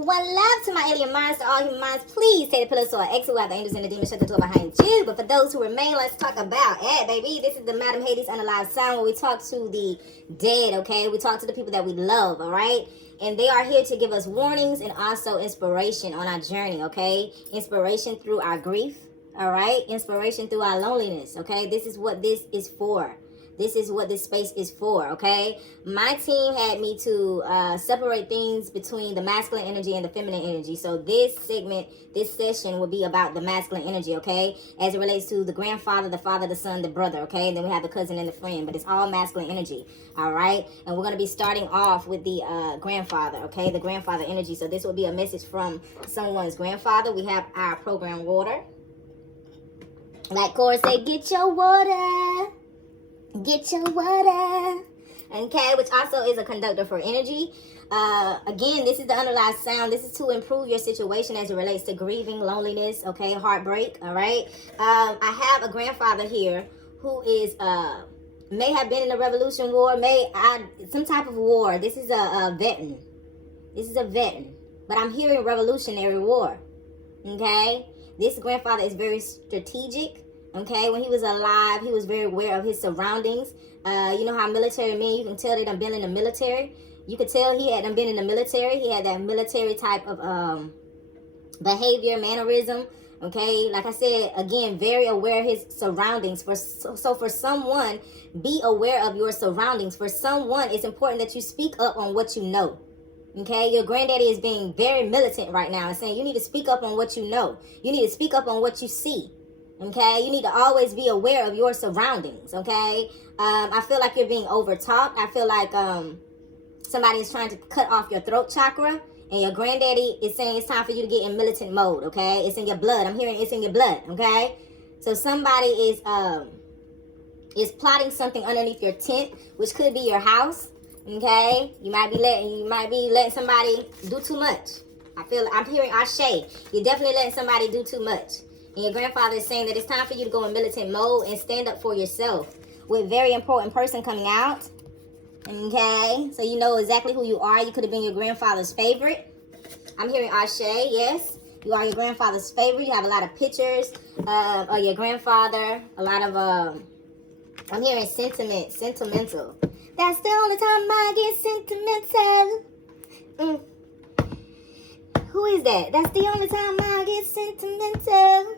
One love to my alien minds, to all human minds. Please take the pillows to our exit. We have the angels and the demons shut the door behind you. But for those who remain, let's talk about it, baby. This is the Madam Hades Unalive Sound, where we talk to the dead, okay? We talk to the people that we love, all right? And they are here to give us warnings and also inspiration on our journey, okay? Inspiration through our grief, all right? Inspiration through our loneliness, okay? This is what this is for. This is what this space is for, okay? My team had me to separate things between the masculine energy and the feminine energy. So this segment, this session will be about the masculine energy, okay? As it relates to the grandfather, the father, the son, the brother, okay? And then we have the cousin and the friend, but it's all masculine energy, all right? And we're going to be starting off with the grandfather, okay? The grandfather energy. So this will be a message from someone's grandfather. We have our program water. Like Cora said, get your water. Get your water, okay, which also is a conductor for energy. Again, this is the Unalive Sound. This is to improve your situation as it relates to grieving, loneliness, okay, heartbreak, all right. I have a grandfather here who is may have been in the Revolution War, some type of war. This is a veteran. This is a veteran, but I'm hearing Revolutionary War, okay. This grandfather is very strategic. Okay, when he was alive, he was very aware of his surroundings. You know how military men, you can tell they done been in the military. You could tell he had done been in the military. He had that military type of behavior, mannerism. Okay, like I said, again, very aware of his surroundings. So for someone, be aware of your surroundings. For someone, it's important that you speak up on what you know. Okay, your granddaddy is being very militant right now and saying you need to speak up on what you know. You need to speak up on what you see. Okay, you need to always be aware of your surroundings, okay? I feel like you're being over-talked. I feel like somebody is trying to cut off your throat chakra, and your granddaddy is saying it's time for you to get in militant mode, okay? It's in your blood. I'm hearing it's in your blood, okay? So somebody is plotting something underneath your tent, which could be your house, okay? You might be letting somebody do too much. I'm hearing Ashe. You're definitely letting somebody do too much. And your grandfather is saying that it's time for you to go in militant mode and stand up for yourself. With very important person coming out. Okay. So you know exactly who you are. You could have been your grandfather's favorite. I'm hearing Ashe. Yes. You are your grandfather's favorite. You have a lot of pictures of your grandfather. A lot of, I'm hearing sentimental. That's the only time I get sentimental. Who is that? That's the only time I get sentimental.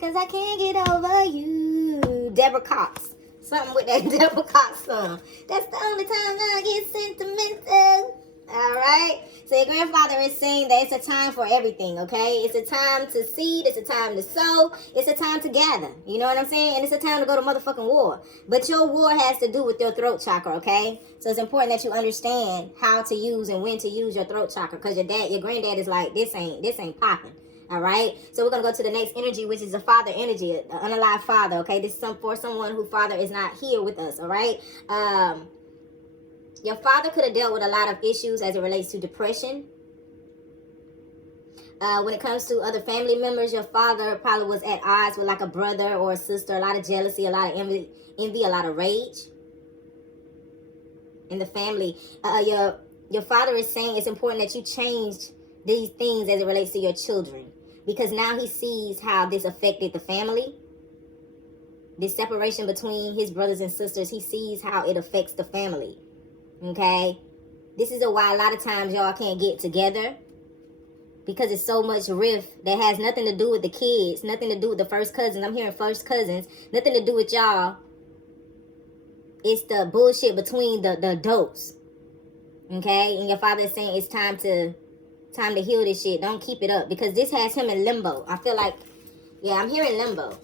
Cause I can't get over you. Deborah Cox. Something with that Deborah Cox song. That's the only time I get sentimental. Alright? So your grandfather is saying that it's a time for everything, okay? It's a time to seed. It's a time to sow. It's a time to gather. You know what I'm saying? And it's a time to go to motherfucking war. But your war has to do with your throat chakra, okay? So it's important that you understand how to use and when to use your throat chakra. Because your granddad is like, this ain't popping. All right, so we're gonna go to the next energy, which is the father energy, the unalive father. Okay, this is for someone whose father is not here with us. All right, your father could have dealt with a lot of issues as it relates to depression. When it comes to other family members, your father probably was at odds with like a brother or a sister. A lot of jealousy, a lot of envy, a lot of rage in the family. Your father is saying it's important that you change these things as it relates to your children, because now he sees how this affected the family. This separation between his brothers and sisters, he sees how it affects the family. Okay, this is why a lot of times y'all can't get together, because it's so much rift that has nothing to do with the kids, nothing to do with the first cousins. I'm hearing first cousins, nothing to do with y'all. It's the bullshit between the adults. Okay, and your father is saying it's time to heal this shit. Don't keep it up, because this has him in limbo. I feel like, yeah, I'm hearing limbo.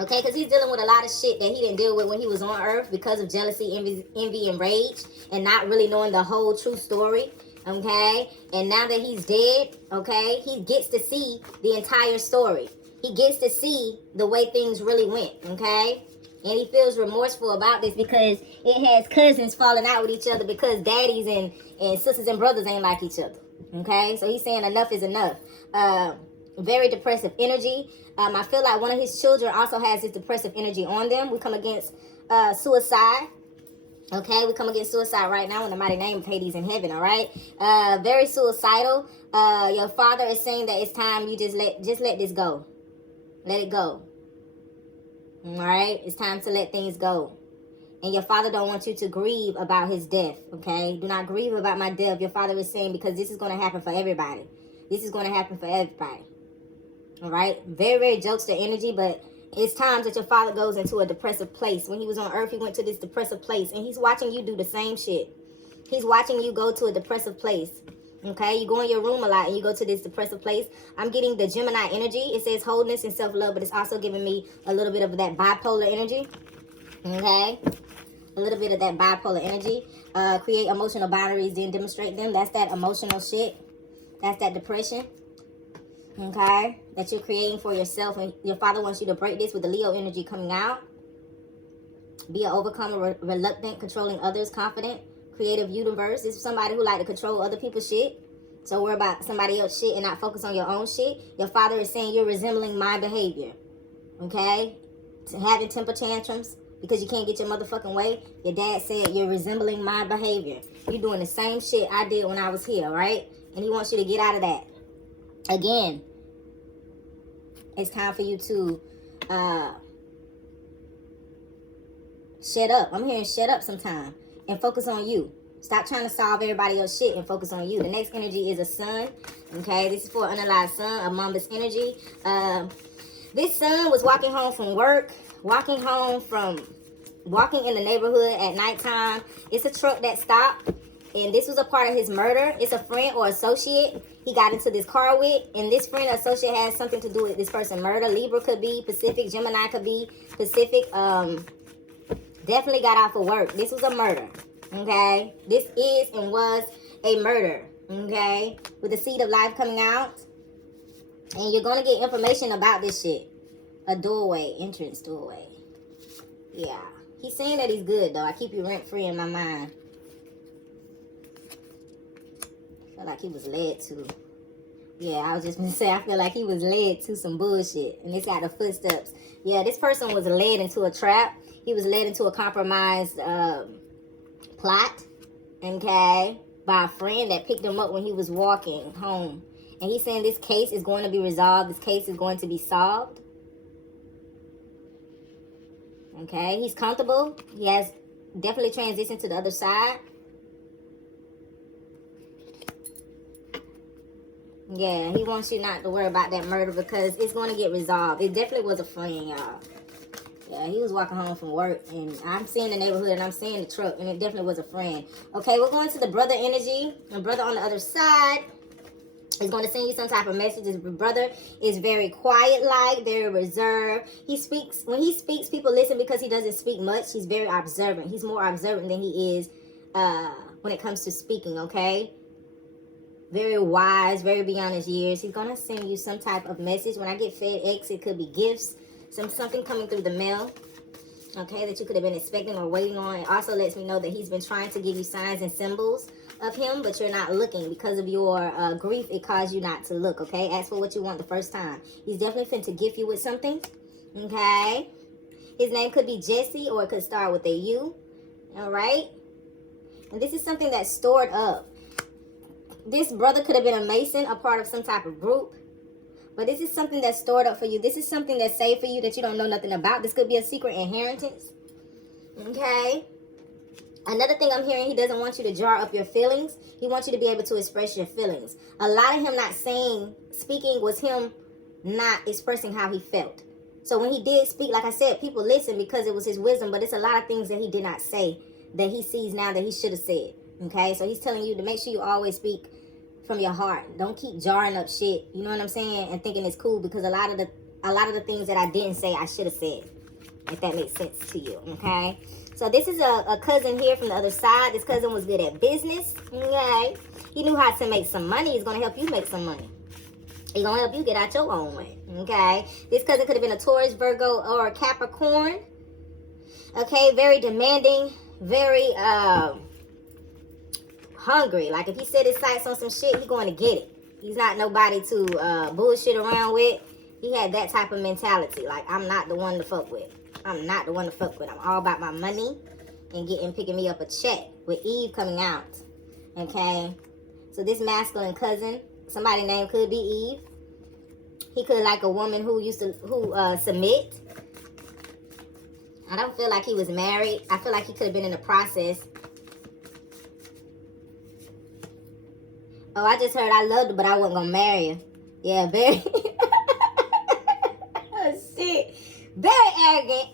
Okay, because he's dealing with a lot of shit that he didn't deal with when he was on earth because of jealousy, envy, and rage, and not really knowing the whole true story. Okay, and now that he's dead, okay, he gets to see the entire story. He gets to see the way things really went. Okay, and he feels remorseful about this because it has cousins falling out with each other because daddies and sisters and brothers ain't like each other. Okay, so he's saying enough is enough. Very depressive energy. I feel like one of his children also has this depressive energy on them. We come against suicide. Okay, we come against suicide right now in the mighty name of Hades in heaven, all right? Very suicidal. Your father is saying that it's time you just let this go. Let it go. All right? It's time to let things go. And your father don't want you to grieve about his death, okay? Do not grieve about my death. Your father is saying, because this is going to happen for everybody. This is going to happen for everybody. All right? Very, very jokester energy, but it's times that your father goes into a depressive place. When he was on earth, he went to this depressive place, and he's watching you do the same shit. He's watching you go to a depressive place. Okay, you go in your room a lot and you go to this depressive place. I'm getting the Gemini energy. It says wholeness and self-love, but it's also giving me a little bit of that bipolar energy. Okay, a little bit of that bipolar energy. Create emotional boundaries, then demonstrate them. That's that emotional shit. That's that depression. Okay, that you're creating for yourself, and your father wants you to break this with the Leo energy coming out. Be an overcomer, reluctant, controlling others, confident, creative universe. This is somebody who like to control other people's shit. So worry about somebody else's shit and not focus on your own shit. Your father is saying you're resembling my behavior. Okay? Having temper tantrums because you can't get your motherfucking way. Your dad said you're resembling my behavior. You're doing the same shit I did when I was here, right? And he wants you to get out of that. Again, it's time for you to shut up. I'm hearing shut up sometime. And focus on you. Stop trying to solve everybody else's shit and focus on you. The next energy is a sun. Okay, this is for an unalive sun, a Mambas energy. This sun was walking home from work, walking in the neighborhood at nighttime. It's a truck that stopped, and this was a part of his murder. It's a friend or associate he got into this car with, and this friend or associate has something to do with this person's murder. Libra could be Pacific, Gemini could be Pacific. Definitely got out for work. This was a murder, okay? This is and was a murder, okay? With the seed of life coming out. And you're going to get information about this shit. A doorway, entrance doorway. Yeah. He's saying that he's good, though. I keep you rent-free in my mind. I feel like he was led to. Yeah, I was just going to say, I feel like he was led to some bullshit. And it's got the footsteps. Yeah, this person was led into a trap. He was led into a compromised plot, okay, by a friend that picked him up when he was walking home. And he's saying this case is going to be resolved. This case is going to be solved. Okay, he's comfortable. He has definitely transitioned to the other side. Yeah, he wants you not to worry about that murder because it's going to get resolved. It definitely was a friend, y'all. Yeah, he was walking home from work, and I'm seeing the neighborhood, and I'm seeing the truck, and it definitely was a friend. Okay, we're going to the brother energy. The brother on the other side is going to send you some type of message. This brother is very quiet-like, very reserved. When he speaks, people listen because he doesn't speak much. He's very observant. He's more observant than he is when it comes to speaking, okay? Very wise, very beyond his years. He's going to send you some type of message. When I get FedEx, it could be gifts. Something coming through the mail, okay, that you could have been expecting or waiting on. It also lets me know that he's been trying to give you signs and symbols of him, but you're not looking. Because of your grief, it caused you not to look, okay? Ask for what you want the first time. He's definitely finna gift you with something, okay? His name could be Jesse, or it could start with a U, all right? And this is something that's stored up. This brother could have been a Mason, a part of some type of group. But this is something that's stored up for you. This is something that's saved for you that you don't know nothing about. This could be a secret inheritance. Okay? Another thing I'm hearing, he doesn't want you to jar up your feelings. He wants you to be able to express your feelings. A lot of him not speaking was him not expressing how he felt. So when he did speak, like I said, people listen because it was his wisdom. But it's a lot of things that he did not say that he sees now that he should have said. Okay? So he's telling you to make sure you always speak from your heart. Don't keep jarring up shit, you know what I'm saying, and thinking it's cool, because a lot of the things that I didn't say I should have said, if that makes sense to you. Okay, so this is a cousin here from the other side. This cousin was good at business. Okay, he knew how to make some money. He's gonna help you make some money. He's gonna help you get out your own way. Okay, this cousin could have been a Taurus, Virgo, or a Capricorn. Okay, very demanding, very hungry. Like if he set his sights on some shit, he's going to get it. He's not nobody to bullshit around with. He had that type of mentality. Like, I'm not the one to fuck with. I'm not the one to fuck with. I'm all about my money. and picking me up a check with Eve coming out. Okay, so this masculine cousin, somebody named could be Eve. He could like a woman who submit. I don't feel like he was married. I feel like he could have been in the process. Oh, I just heard I loved her, but I wasn't gonna marry her. Yeah, very. Oh shit, very arrogant.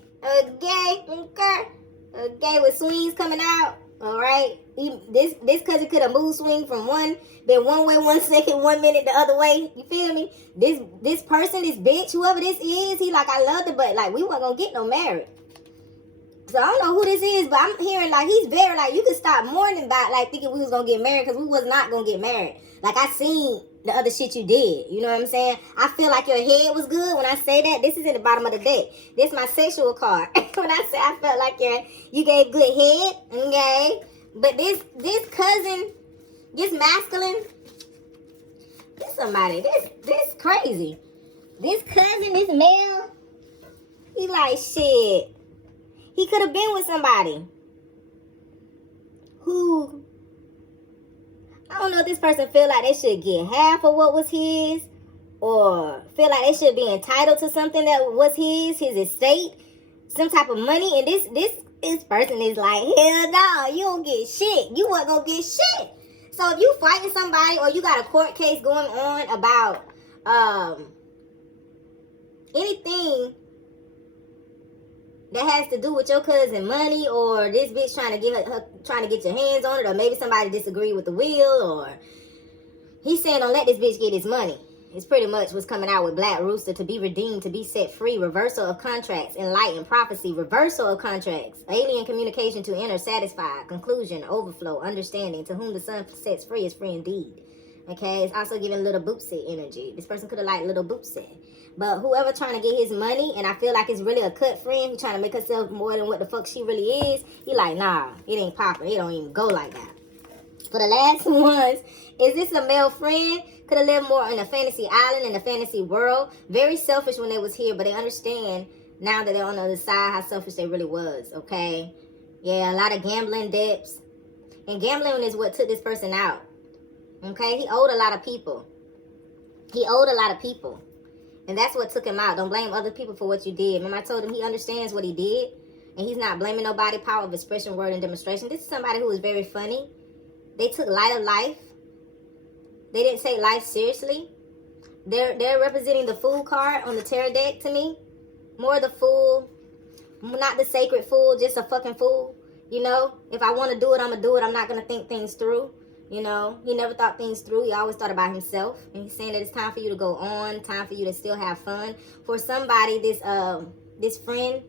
Okay, with swings coming out. All right, this cousin could have moved swing from been one way 1 second, 1 minute the other way. You feel me? This person, this bitch, whoever this is, he like, I loved her, but like we weren't gonna get no married. So I don't know who this is, but I'm hearing like he's very like, you could stop mourning about like thinking we was gonna get married, because we was not gonna get married. Like I seen the other shit you did. You know what I'm saying? I feel like your head was good when I say that. This is in the bottom of the deck. This is my sexual card. When I say I felt like you gave good head, okay? But this cousin, this masculine, this somebody, this crazy. This cousin, this male, he like shit. He could have been with somebody who, I don't know if this person feel like they should get half of what was his, or feel like they should be entitled to something that was his estate, some type of money. And this person is like, hell no, you don't get shit. You wasn't gonna get shit. So if you fighting somebody, or you got a court case going on about anything that has to do with your cousin money, or this bitch trying to get your hands on it, or maybe somebody disagree with the will, or he's saying don't let this bitch get his money. It's pretty much what's coming out with Black Rooster. To be redeemed, to be set free, reversal of contracts, enlightened prophecy, reversal of contracts, alien communication to enter, satisfied, conclusion, overflow, understanding. To whom the sun sets free is free indeed. Okay, it's also giving little Bootsy energy. This person could have liked little Bootsy. But whoever trying to get his money, and I feel like it's really a cut friend who trying to make herself more than what the fuck she really is, he like, nah, it ain't popping. It don't even go like that. For the last ones, is this a male friend? Could have lived more in a fantasy island, in a fantasy world. Very selfish when they was here, but they understand now that they're on the other side how selfish they really was, okay? Yeah, a lot of gambling debts. And gambling is what took this person out. Okay, he owed a lot of people. And that's what took him out. Don't blame other people for what you did. Remember I told him he understands what he did. And he's not blaming nobody. Power of expression, word, and demonstration. This is somebody who is very funny. They took light of life. They didn't take life seriously. They're representing the fool card on the tarot deck to me. More the fool. Not the sacred fool, just a fucking fool. You know, if I want to do it, I'm going to do it. I'm not going to think things through. You know, he never thought things through. He always thought about himself. And he's saying that it's time for you to go on, time for you to still have fun. For somebody, this friend,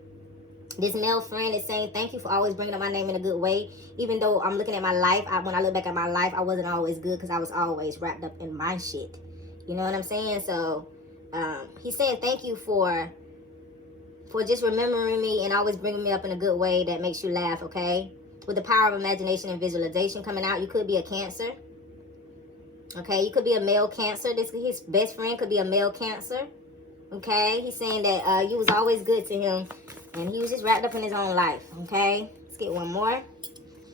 this male friend is saying, thank you for always bringing up my name in a good way. Even though I'm looking at my life, when I look back at my life, I wasn't always good because I was always wrapped up in my shit. You know what I'm saying? So he's saying thank you for just remembering me and always bringing me up in a good way that makes you laugh, okay? With the power of imagination and visualization coming out, you could be a Cancer. Okay, you could be a male Cancer. His best friend could be a male Cancer. Okay, he's saying that you was always good to him, and he was just wrapped up in his own life. Okay, let's get one more.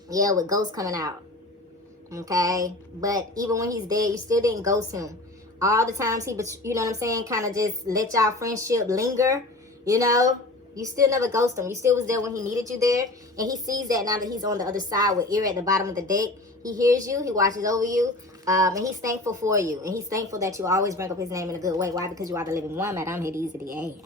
Yeah, with ghosts coming out. Okay, but even when he's dead, you still didn't ghost him. All the times you know what I'm saying, kind of just let y'all friendship linger. You know, you still never ghost him. You still was there when he needed you there. And he sees that now that he's on the other side with Ear at the bottom of the deck. He hears you. He watches over you. And he's thankful for you. And he's thankful that you always bring up his name in a good way. Why? Because you are the living one, Madame Hades of the A.